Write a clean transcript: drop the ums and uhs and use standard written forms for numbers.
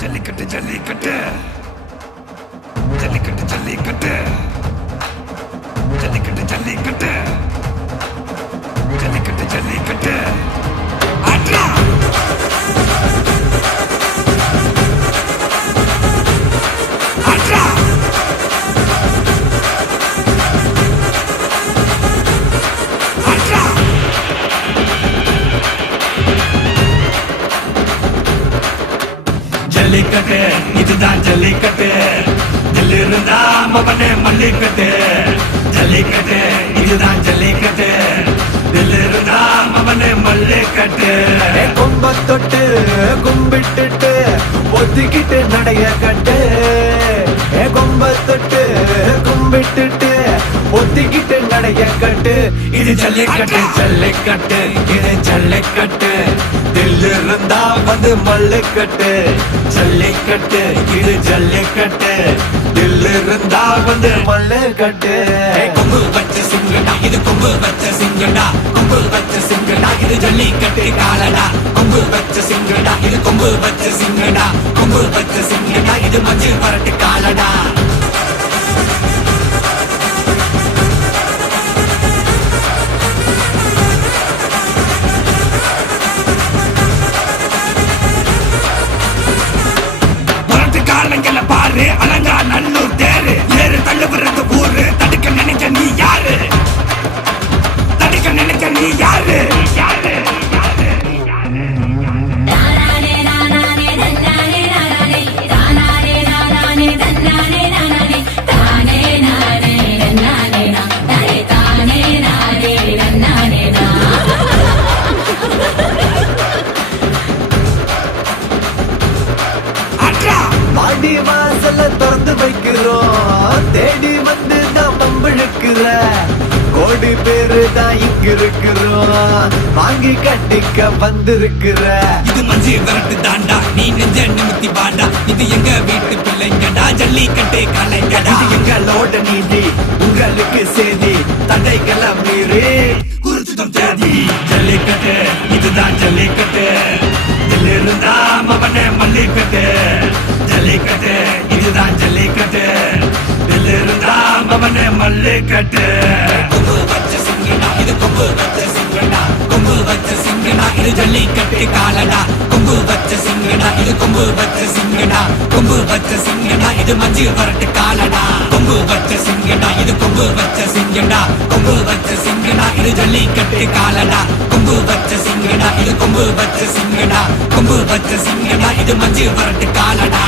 ஜல்லிக்கட்டு ஜல்லிக்கட்டு ஜல்லிக்கட்டு ஜல்லிக்கட்டு ஜல்லிக்கட்டு ஜல்லிக்கட்டு ஜல்லிக்கட்டு ஜல்லிக்கட்டு ஆட்ரா ஆட்ரா ஆட்ரா ஜல்லிக்கட்டு இதுதான் ஜல்லிக்கட்டு தில்லு இருந்தா மவனே மல்லிக்கட்டு ஜல்லிக்கட்டு இதுதான் ஜல்லிக்கட்டு தில்லு இருந்தா மவனே மல்லிக்கட்டு கொம்ப தொட்டு கும்பிட்டுட்டு ஒத்திக்கிட்டு நடைய கட்டு கொம்ப தொட்டு கும்பிட்டுட்டு ஒத்திக்கிட்டு நடைய கட்டு இது ஜல்லிக்கட்டு ஜல்லிக்கட்டு இது ஜல்லிக்கட்டு தில்லு இருந்தா வந்து மல்லுக்கட்டு ஜல்லிக்கட்டு இது ஜல்லிக்கட்டு தில்லு இருந்தா வந்து மல்லுக்கட்டு கொம்பு வச்ச சிங்கடா இது கொம்பு வச்ச சிங்கடா கொம்பு வச்ச சிங்கடா இது ஜல்லிக்கட்டு காலடா கொம்பு வச்ச சிங்கடா இது கொம்பு வச்ச சிங்கடா கொம்பு வச்ச சிங்கடா இது மஞ்சள் பரட்டு காலடா காலங்கள பாரு அலங்கா நல்லூர் தேரு ஏறு தள்ளு விடுறது ஊரு தடுக்க நினைக்க நீ யாரு தடுக்க நினைக்க நீ யாரு யாரு மாடி வாசல திறந்து வைக்கிறோம் தேடி வந்து நான் பம்பிழுக்கிற கோடி பேரு தான் இங்க இருக்கிறோம் வாங்கி கட்டிக்க வந்திருக்கிற இது மஞ்சு விரட்டு தாண்டா நீ நெஞ்ச நிமித்தி பாண்டா இது எங்க வீட்டு பிள்ளைங்கடா ஜல்லிக்கட்டு கலைஞடா இது எங்களோட நீதி உங்களுக்கு செய்தி தடைகளை மீறி குறிச்சுதம் தேதி ஜல்லிக்கட்டு இதுதான் ஜல்லிக்கட்டு இதில் இருந்தா மவனே மல்லிக்கட்டு ஜல்லிக்கட்டு இதுதான் ஜல்லிக்கட்டு இதில் இருந்தா மவனே மல்லிக்கட்டு கொம்பு வச்ச சிங்கடா இது கொம்பு வச்ச சிங்கடா கொம்பு வச்ச சிங்கடா இது ஜல்லிக்கட்டு காலடா கொம்பு வச்ச சிங்கடா இது கொம்பு வச்ச சிங்கடா கொம்பு வச்ச சிங்கடா இது மஞ்சு வரட்டு காலடா கொம்பு வச்ச சிங்கடா இது கொம்பு வச்ச சிங்கடா கொம்பு வச்ச சிங்கடா இது ஜல்லிக்கட்டு காலடா கொம்பு வச்ச சிங்கடா இது கொம்பு வச்ச சிங்கடா கொம்பு வச்ச சிங்கடா இது மஞ்சு வரட்டு காலடா